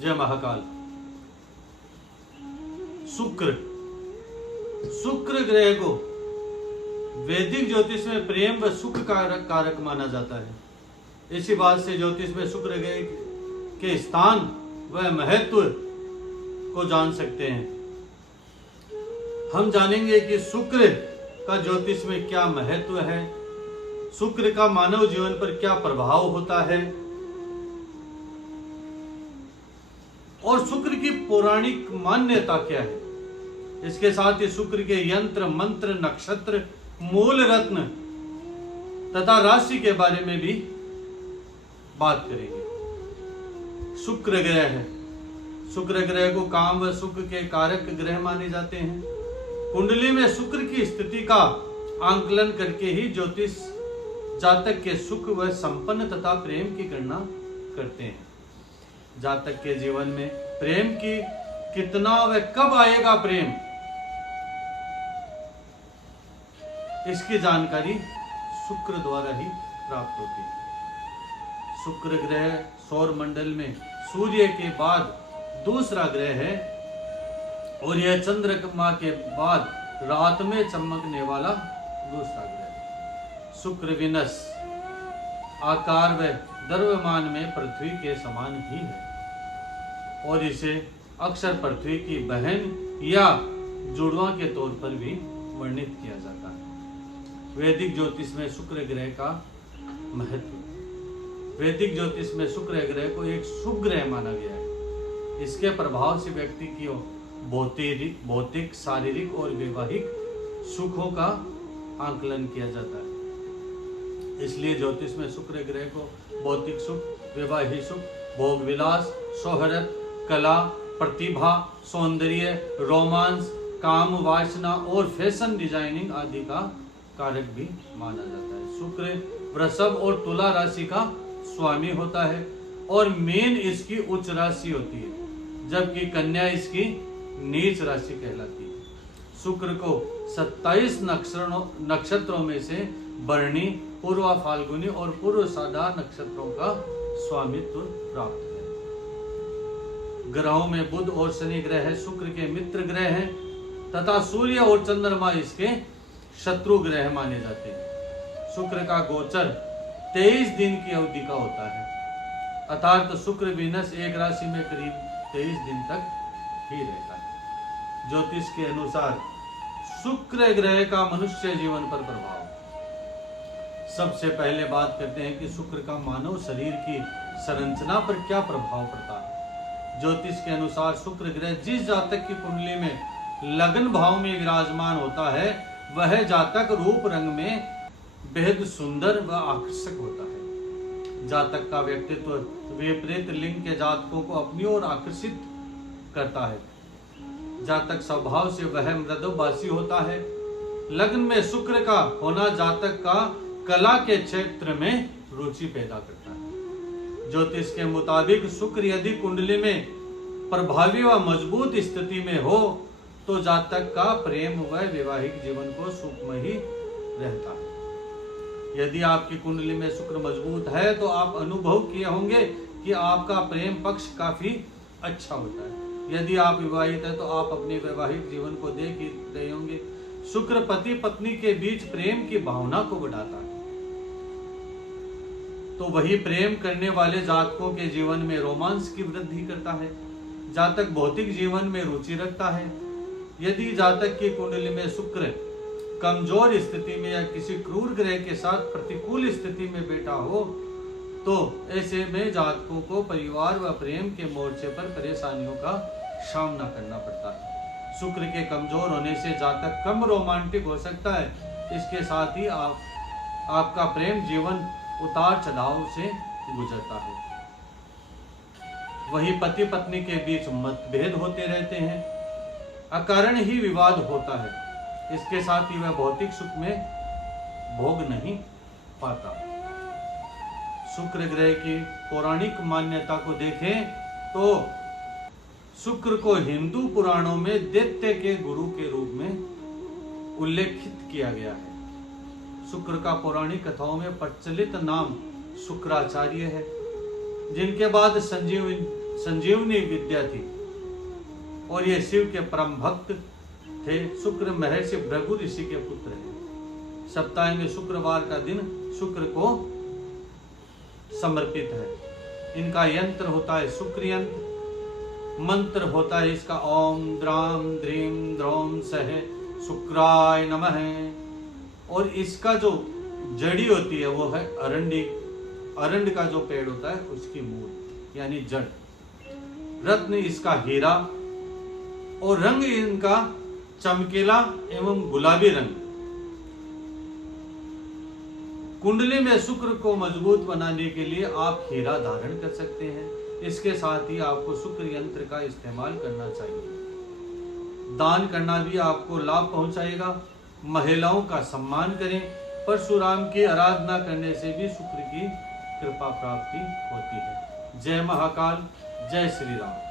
जय महाकाल। शुक्र ग्रह को वैदिक ज्योतिष में प्रेम व सुख कारक माना जाता है। इसी बात से ज्योतिष में शुक्र ग्रह के स्थान व महत्व को जान सकते हैं। हम जानेंगे कि शुक्र का ज्योतिष में क्या महत्व है, शुक्र का मानव जीवन पर क्या प्रभाव होता है और शुक्र की पौराणिक मान्यता क्या है। इसके साथ ही शुक्र के यंत्र, मंत्र, नक्षत्र, मूल रत्न तथा राशि के बारे में भी बात करेंगे। शुक्र ग्रह है। शुक्र ग्रह को काम व सुख के कारक ग्रह माने जाते हैं। कुंडली में शुक्र की स्थिति का आंकलन करके ही ज्योतिष जातक के सुख व संपन्न तथा प्रेम की गणना करते हैं। जातक के जीवन में प्रेम की कितना व कब आएगा प्रेम, इसकी जानकारी शुक्र द्वारा ही प्राप्त होती है। शुक्र ग्रह सौर मंडल में सूर्य के बाद दूसरा ग्रह है और यह चंद्रमा के बाद रात में चमकने वाला दूसरा ग्रह। शुक्र विनस आकार व द्रव्यमान में पृथ्वी के समान ही है और इसे अक्सर पृथ्वी की बहन या जुड़वा के तौर पर भी वर्णित किया जाता है। वैदिक ज्योतिष में शुक्र ग्रह का महत्व। वैदिक ज्योतिष में शुक्र ग्रह को एक शुभ ग्रह माना गया है। इसके प्रभाव से व्यक्ति की भौतिक, शारीरिक और वैवाहिक सुखों का आंकलन किया जाता है। इसलिए ज्योतिष में शुक्र ग्रह को भौतिक सुख, वैवाहिक सुख, भोग विलास, शोहरत, कला, प्रतिभा, सौंदर्य, रोमांस, काम, वासना और फैशन डिजाइनिंग आदि का कारक भी माना जाता है। शुक्र वृषभ और तुला राशि का स्वामी होता है और मीन इसकी उच्च राशि होती है, जबकि कन्या इसकी नीच राशि कहलाती है। शुक्र को 27 नक्षत्रों में से भरणी, पूर्वा फाल्गुनी और पूर्वषाढ़ा नक्षत्रों का स्वामित्व प्राप्त है। ग्रहों में बुध और शनि ग्रह शुक्र के मित्र ग्रह हैं तथा सूर्य और चंद्रमा इसके शत्रु ग्रह माने जाते हैं। शुक्र का गोचर 23 दिन की अवधि का होता है, अर्थात शुक्र विनस एक राशि में करीब 23 दिन तक ही रहता है। ज्योतिष के अनुसार शुक्र ग्रह का मनुष्य जीवन पर प्रभाव। सबसे पहले बात करते हैं कि शुक्र का मानव शरीर की संरचना पर क्या प्रभाव पड़ता है। ज्योतिष के अनुसार शुक्र ग्रह जिस जातक की कुंडली में लग्न भाव में विराजमान होता है, वह जातक रूप रंग में बेहद सुंदर व आकर्षक होता है। जातक का व्यक्तित्व विपरीत लिंग के जातकों को अपनी ओर आकर्षित करता है। जातक स्वभाव से वह मृदुभाषी होता है। लग्न में शुक्र का होना जातक का कला के क्षेत्र में रुचि पैदा करता है। ज्योतिष के मुताबिक शुक्र यदि कुंडली में प्रभावी व मजबूत स्थिति में हो तो जातक का प्रेम व वैवाहिक जीवन को सुखमय ही रहता है। यदि आपकी कुंडली में शुक्र मजबूत है तो आप अनुभव किए होंगे कि आपका प्रेम पक्ष काफी अच्छा होता है। यदि आप विवाहित है तो आप अपने वैवाहिक जीवन को देख ही रहे होंगे। शुक्र पति पत्नी के बीच प्रेम की भावना को बढ़ाता है, तो वही प्रेम करने वाले जातकों के जीवन में रोमांस की वृद्धि करता है। जातक भौतिक जीवन में रुचि रखता है। यदि जातक की कुंडली में शुक्र कमजोर स्थिति में या किसी क्रूर ग्रह के साथ प्रतिकूल स्थिति में बैठा हो तो ऐसे में जातकों को परिवार व प्रेम के मोर्चे पर परेशानियों का सामना करना पड़ता है। शुक्र के कमजोर होने से जातक कम रोमांटिक हो सकता है। इसके साथ ही आपका प्रेम जीवन उतार चढ़ाव से गुजरता है। वही पति पत्नी के बीच मतभेद होते रहते हैं, अकारण ही विवाद होता है। इसके साथ ही वह भौतिक सुख में भोग नहीं पाता। शुक्र ग्रह की पौराणिक मान्यता को देखें तो शुक्र को हिंदू पुराणों में दैत्य के गुरु के रूप में उल्लेखित किया गया है। शुक्र का पौराणिक कथाओं में प्रचलित नाम शुक्राचार्य है, जिनके बाद संजीवनी विद्या थी और ये शिव के परम भक्त थे। शुक्र महर्षि भृगु ऋषि के पुत्र हैं। सप्ताह में शुक्रवार का दिन शुक्र को समर्पित है। इनका यंत्र होता है शुक्र यंत्र। मंत्र होता है इसका ओम द्राम द्रीम द्रोम सह शुक्राय नमः। और इसका जो जड़ी होती है वो है अरंडी। अरंड का जो पेड़ होता है उसकी मूल यानी जड़। रत्न इसका हीरा और रंग इनका चमकीला एवं गुलाबी रंग। कुंडली में शुक्र को मजबूत बनाने के लिए आप हीरा धारण कर सकते हैं। इसके साथ ही आपको शुक्र यंत्र का इस्तेमाल करना चाहिए। दान करना भी आपको लाभ पहुंचाएगा। महिलाओं का सम्मान करें। परशुराम की आराधना करने से भी शुक्र की कृपा प्राप्ति होती है। जय महाकाल, जय श्री राम।